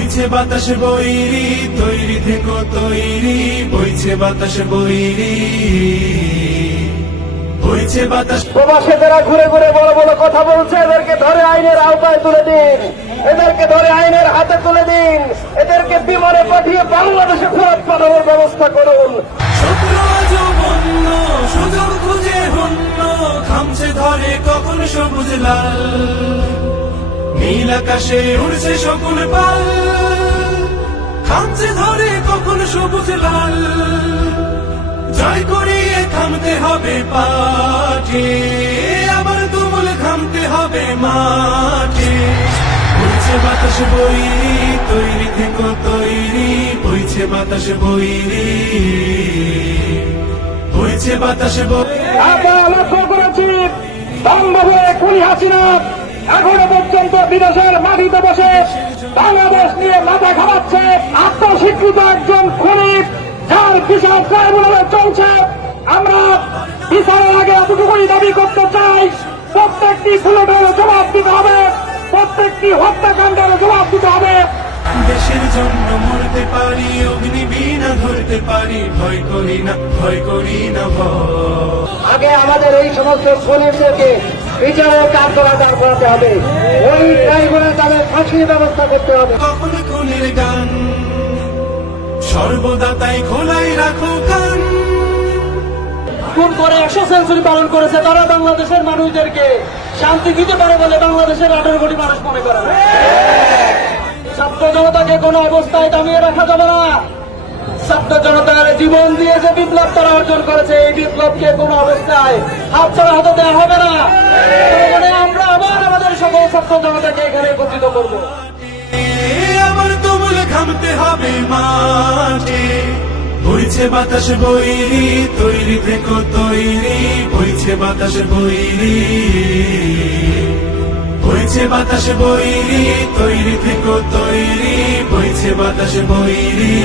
বইছে বাতাস বইরি তৈরি থেকো তৈরি। বইছে বাতাস বইরি বইছে বাতাস প্রবাসে যারা ঘুরে ঘুরে বড় বড় কথা বলছে। এদেরকে ধরে আইনের আওতায় তুলে দিন। এদেরকে ধরে আইনের হাতে তুলে দিন। এদেরকে বিমানে পাঠিয়ে বাংলাদেশে ফেরত পাঠানোর ব্যবস্থা করুন। সুযোগ খুঁজে হন্য খামছে ধরে কখন সবুজ লাল। নীল আকাশে উড়ছে সকল পাল, খামছে ধরে কখন সবুজ লাল। জয় করিয়ে থামতে হবে পাঠে, আবার তুমুল থামতে হবে মাঠে। বইছে বাতাস বইরি তৈরি থেকো, তৈরি, বইছে বাতাস বইরি বইছে বাতাস বই আমরা লক্ষ্য করেছি সম্ভবে খুনি হাসিনা এখনও পর্যন্ত বিদেশের মাটিতে বসে বাংলাদেশ নিয়ে মাথা খাওয়াচ্ছে আত্মস্বীকৃত একজন খুনি যার বিচার ট্রাইব্যুনালে চলছে। আমরা বিচারের আগে এতটুকুই দাবি করতে চাই প্রত্যেকটি বুলেটের জবাব দিতে হবে প্রত্যেকটি হত্যাকাণ্ডের জবাব দিতে হবে। দেশের জন্য মরতে পারি অগ্নি বিনা ধরতে পারি ভয় করি না ভয় করি না ভয়। আগে আমাদের এই সমস্ত খুনিদেরকে বিচারের কার্যকর করাতে হবে। ওই ট্রাইব্যুনাল তাদের ফাঁসির ব্যবস্থা করতে হবে। খুনের গান? সর্বদা তাই খোলাই রাখো কান। খুন করে একশো সেঞ্চুরি পালন করেছে তারা বাংলাদেশের মানুষদেরকে। শান্তি দিতে পারে বলে বাংলাদেশের আঠারো কোটি মানুষ মনে করে না। ছাত্র জনতাকে কোনো অবস্থায় দামিয়ে রাখা যাবে না। ছাত্র জনতার জীবন দিয়ে যে বিপ্লব তারা অর্জন করেছে এই বিপ্লবকে কোনো অবস্থায় হাত ছাড়া হাতে দেওয়া হবে না। আমরা আবার আমাদের সকল ছাত্র জনতাকে এখানে একত্রিত করব। তুমুল ঘামতে হবে বইছে বাতাস বইরি তৈরি থেকো, তৈরি। বইছে বাতাস বইরি বইছে বাতাস বইরি তৈরি থেকো, তৈরি। বইছে বাতাস বইরি